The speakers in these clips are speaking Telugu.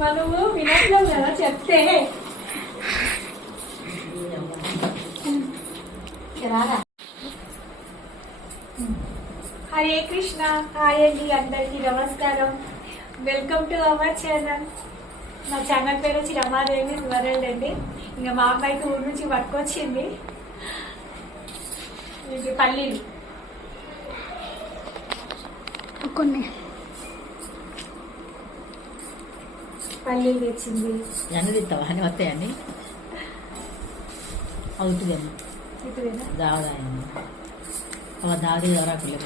మనము వినట్లేవు కదా చెప్తే. హరే కృష్ణ హాయ్ అండి అందరికీ నమస్కారం. వెల్కమ్ టు అవర్ ఛానల్ మా ఛానల్ పేరు వచ్చి రమాదేవి వరల్డ్ అండి. ఇంకా మా అమ్మాయికి ఊరు నుంచి పట్టుకొచ్చింది ఇది పల్లీలు. కొన్ని పల్లీలు తెచ్చింది. ఎన్ని తింటావా? అని వస్తాయండి. అవుతుందేమో దావదాయమ్మ ఎవరా పిల్లలు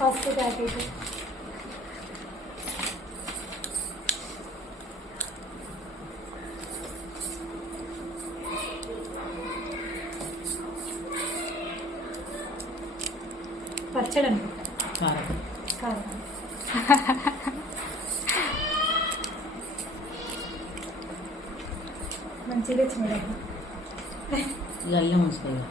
ఫస్ట్ ప్యాకెట్. మంచిగా తెచ్చినాడు ఇక అల్లం ఉంచుకోవాలి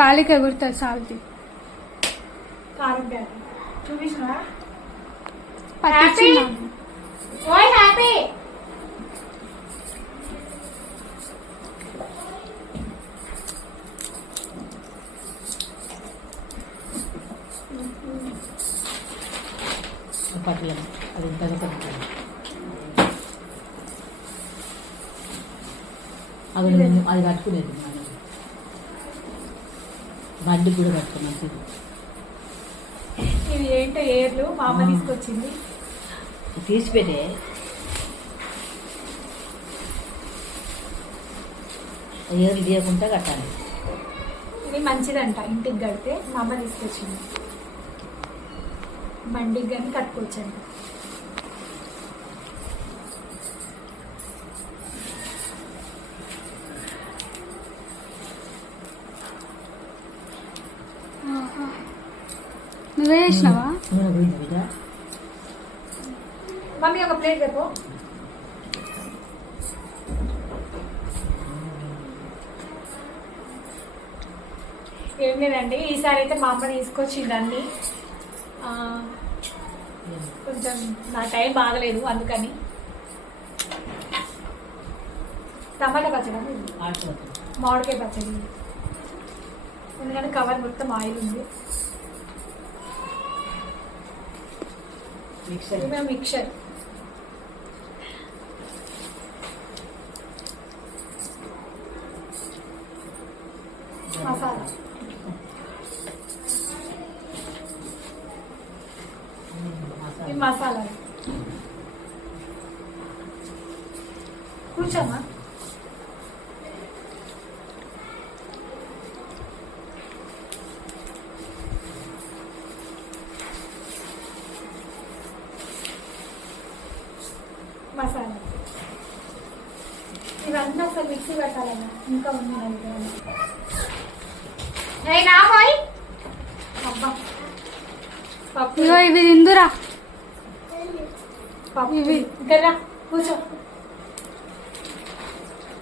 గాలికి ఎగురుతుంది సాల్తీ కారం ప్యాకెట్ చూపించినా పట్టించున్నాను ఓయ్ హ్యాపీ పట్లం అది పట్లం అది నేను- అది కట్టుకునేది. బండి. కూడా కట్టుకో మంచిది ఇవి ఏంటో ఏర్లు? మా అమ్మ తీసుకొచ్చింది. తీసి పెట్టే ఏది తీయకుండా కట్టాలి. ఇది మంచిదంట. ఇంటికి కడితే మా అమ్మ తీసుకొచ్చింది. బండికి కానీ కట్టుకోవచ్చండి. నువ్వే బిడ్డ మమ్మీ ఒక ప్లేట్ చెప్పు ఏం లేదండి ఈసారి అయితే మా అమ్మ తీసుకొచ్చిందండి కొంచెం నా టైం బాగలేదు అందుకని. టమాటా పచ్చడి? మామిడికాయ పచ్చడి. ఎందుకంటే కవర్ మొత్తం ఆయిల్ ఉంది. మిక్సర్. మసాలా. ఈ మసాలా. కూర్చోమ్మా. మసాలా. ఇవన్నీ ఒకసారి మిక్సీ పెట్టాలన్నా. ఇంకా ఉన్నాయి ఏ బాయ్. అబ్బా. పప్పు. ఇవి తిందురా. ఇవి. ఇద్దరా కూర్చో.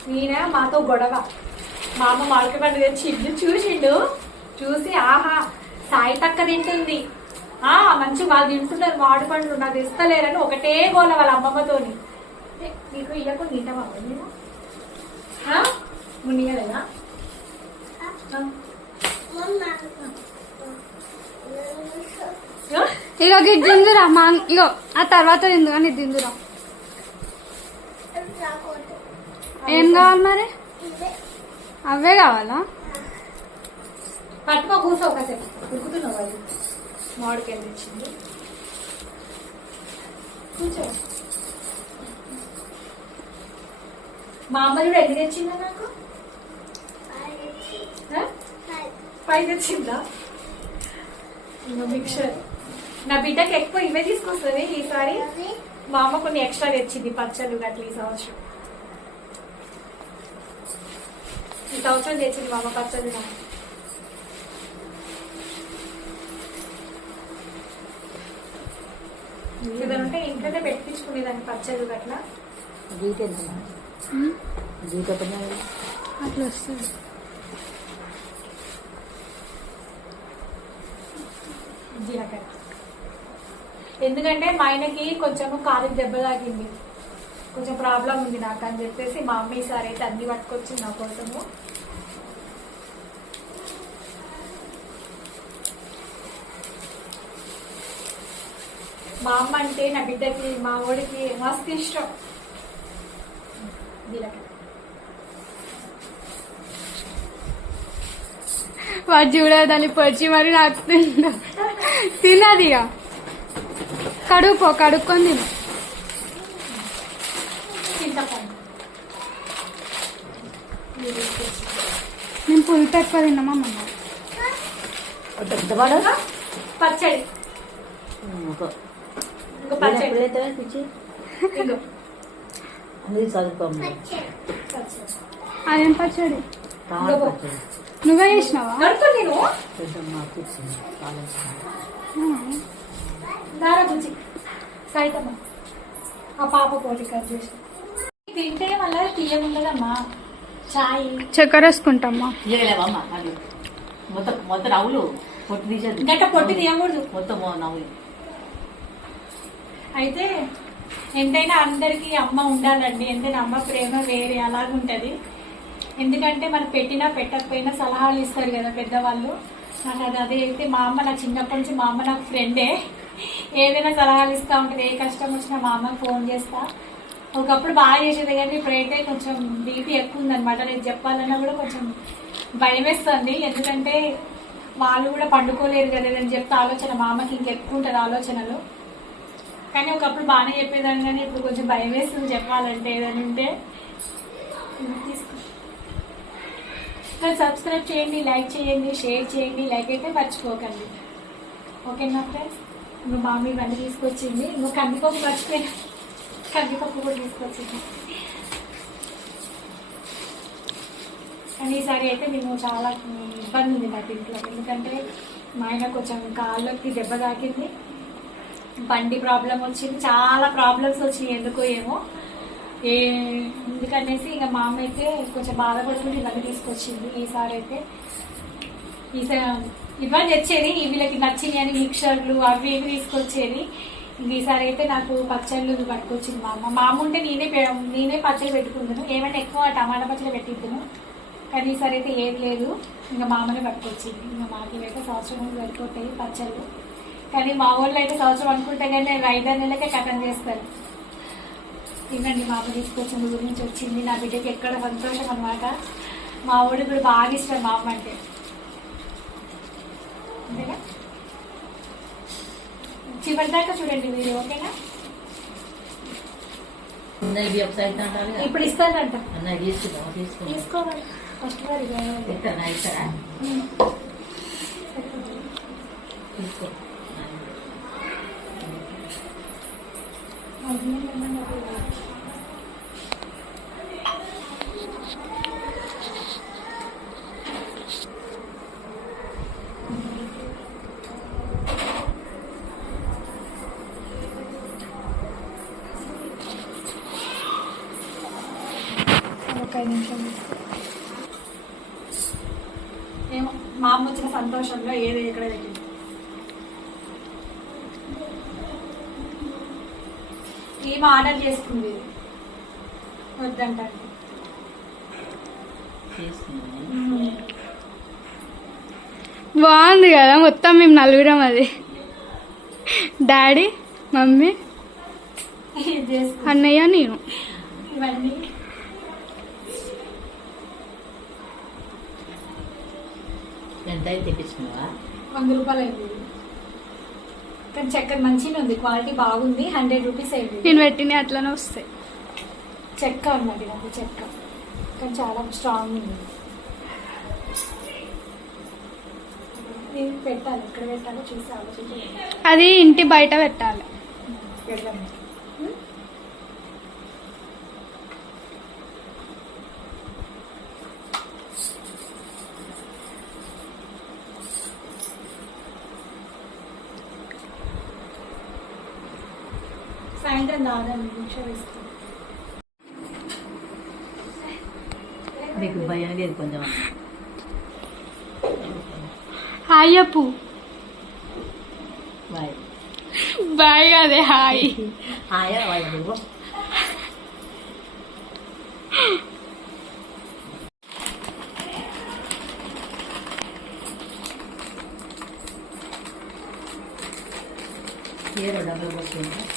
ఈయన మాతో గొడవ. మా అమ్మ మామిడికాయ పండు తెచ్చి ఇల్లు చూసిండు. చూసి ఆహా సాయి తక్క తింటుంది. ఆ మంచి వాళ్ళు తింటున్నారు మామిడి పండ్లు నాకు ఇస్తలేరని ఒకటే గోల వాళ్ళ అమ్మమ్మతోని. ఏ, నీకు ఇయ్యకుండా తింటావా నేను మునియలేదా ఇగో గిట్ తిందురా మా ఇగో ఆ తర్వాత తిందు కానీ ఇది తిందురా. ఏం కావాలి మరి? అవే కావాలా? పట్టుకో కూర్చో ఒకసేపు ఉరుకుతున్నావు అది. మామిడికాయ తెచ్చింది? కూర్చో. మా అమ్మ కూడా ఎన్ని తెచ్చిందా నాకు? ఫైవ్ తెచ్చిందా? ఇంకా మిక్చర్. నా బిడ్డకి ఎక్కువ ఇవే తీసుకొస్తుంది ఈసారి మా అమ్మ కొన్ని ఎక్స్ట్రా తెచ్చింది పచ్చళ్ళు గట్ల ఈ సంవత్సరం. ఈ సంవత్సరం తెచ్చింది మా అమ్మ పచ్చళ్ళు ఉంటే ఇంట్లోనే పెట్టించుకునేదాన్ని గీత పైన అట్లా వస్తుంది. జీలకర్ర. ఎందుకంటే మా ఆయనకి కొంచెం కాలికి దెబ్బ తాకింది. కొంచెం ప్రాబ్లం ఉంది నాకు అని చెప్పేసి మా అమ్మ ఈసారి అయితే అన్ని పట్టుకొచ్చింది నా కోసము. మా అమ్మ అంటే నా బిడ్డకి మా ఓడికి మస్తు ఇష్టం. వాడు చూడదాన్ని పొచ్చి మరి నాకు తిన్నా ఇక కడుక్కో కడుక్కొని తిను. నేను పులుపు ఎక్కువ తిన్నామా మొన్న పెద్దవాడు పచ్చడి. ఒక ఇంకో పచ్చడి. పిల్లయితే పిచ్చి? ఇంకో. అందుకే చదువుకోము పచ్చడి. అదేం పచ్చడి? నువ్వే చేసినావా? దారా బుజ్జి సైతమ్మ. ఆ పాప పోటీ కట్ చేసి. తింటే మళ్ళీ తీయముండదమ్మా. చాయ్. చక్కెర వేసుకుంటామా తీయలేవమ్మా అది మొత్తం మొత్తం నవ్వులు పొట్టు తీసేది. గట్ట పొట్టి తీయకూడదు. మొత్తం నవ్వులు. అయితే ఎంతైనా అందరికీ అమ్మ ఉండాలండి. ఎంతైనా అమ్మ ప్రేమ వేరే అలాగుంటది. ఎందుకంటే మనకు పెట్టినా పెట్టకపోయినా సలహాలు ఇస్తారు కదా పెద్దవాళ్ళు. నాకు అది అదే అయితే మా అమ్మ నా చిన్నప్పటి నుంచి మా అమ్మ నాకు ఫ్రెండే ఏదైనా సలహాలు ఇస్తా ఉంటుంది ఏ కష్టం వచ్చినా మా అమ్మకి ఫోన్ చేస్తా. ఒకప్పుడు బాగా చేసేది కానీ ఇప్పుడైతే కొంచెం బీపీ ఎక్కువ ఉందన్నమాట. నేను చెప్పాలన్నా కూడా కొంచెం భయం వేస్తుంది ఎందుకంటే వాళ్ళు కూడా పండుకోలేరు కదా అని చెప్తే ఆలోచన మా అమ్మకి ఇంకెక్కువ ఉంటుంది ఆలోచనలు. కానీ ఒకప్పుడు బాగానే చెప్పేదాన్ని కానీ ఇప్పుడు కొంచెం భయం వేస్తుంది చెప్పాలంటే ఏదైనా ఉంటే. సబ్స్క్రైబ్ చేయండి లైక్ చేయండి షేర్ చేయండి లైక్ అయితే మర్చిపోకండి. ఓకేనా ఫ్రెండ్స్? ఇంకా మామీ ఇవన్నీ తీసుకొచ్చింది. ఇంకా కందిపప్పు మర్చిపోయినా కందిపప్పు కూడా తీసుకొచ్చింది. కానీ ఈసారి అయితే మేము చాలా ఇబ్బంది ఉంది నాకు ఇంట్లో ఎందుకంటే మా ఆయన కొంచెం కాళ్ళకి దెబ్బ తాకింది. బండి ప్రాబ్లం వచ్చింది. చాలా ప్రాబ్లమ్స్ వచ్చినాయి. ఎందుకో ఏమో. ఏ ఎందుకనేసి ఇక మా అమ్మ అయితే కొంచెం బాధపడుతుంది ఇవన్నీ తీసుకొచ్చింది. ఈసారి అయితే ఈసారి ఇవన్నీ తెచ్చేది వీళ్ళకి నచ్చినాయి అని మిక్చర్లు అవి ఇవి తీసుకొచ్చేది ఈసారి అయితే నాకు పచ్చళ్ళు పట్టుకొచ్చింది మా అమ్మ. మా అమ్మ ఉంటే నేనే నేనే పచ్చడి పెట్టుకుంటాను. ఏమైనా ఎక్కువ టమాటా పచ్చడి పెట్టిద్దాను. కానీ ఈసారి అయితే ఏం లేదు. ఇంకా మా అమ్మనే పట్టుకొచ్చింది. ఇంకా మాకు ఇవైతే సంవత్సరం సరిపోతాయి పచ్చళ్ళు. కానీ మా ఊళ్ళో అయితే సంవత్సరం అనుకుంటే కానీ నేను ఐదారు నెలలకే కథం చేస్తారు. ఇవ్వండి మా అమ్మ తీసుకొచ్చిన గురించి నుంచి వచ్చింది. నా బిడ్డకి ఎక్కడ సంతోషం అనమాట మా ఊడికి కూడా బాగా ఇష్టం మా అమ్మ అంటే. అంతేనా చివరి దాకా చూడండి వీడియో ఓకేనా. ఇప్పుడు ఇస్తానంట. తీసుకోవాలి. ఫస్ట్ వారి ఇస్తారా ఐదు నిమిషాలు ఏమో మా అమ్మ వచ్చిన సంతోషంలో ఏదో ఎక్కడ ఆర్డర్ చేసుకుంది? బాగుంది కదా మొత్తం మేము నలుగురం అది. డాడీ మమ్మీ అన్నయ్య నేను. ఇవన్నీ. ఎంత అయితే తెప్పించుకున్నావా? వంద రూపాయలు అయింది ఇది. కానీ చక్కెర మంచిగా ఉంది క్వాలిటీ బాగుంది హండ్రెడ్ రూపీస్ అయింది. నేను పెట్టిన అట్లనే వస్తాయి. చెక్క ఉన్నది నాకు చెక్క. కానీ చాలా స్ట్రాంగ్ ఉంది. నేను పెట్టాలి ఎక్కడ పెట్టాలో చూసి ఆలోచించి. అది ఇంటి బయట పెట్టాలి. పెడదాం. సాయంత్రం దాదాపు నీకు భయం లేదు కొంచెం. హాయ్ చెప్పు బాయ్. బాయ్ అదే హాయ్. నువ్వు. ఏ డబ్బులు పడుతుంది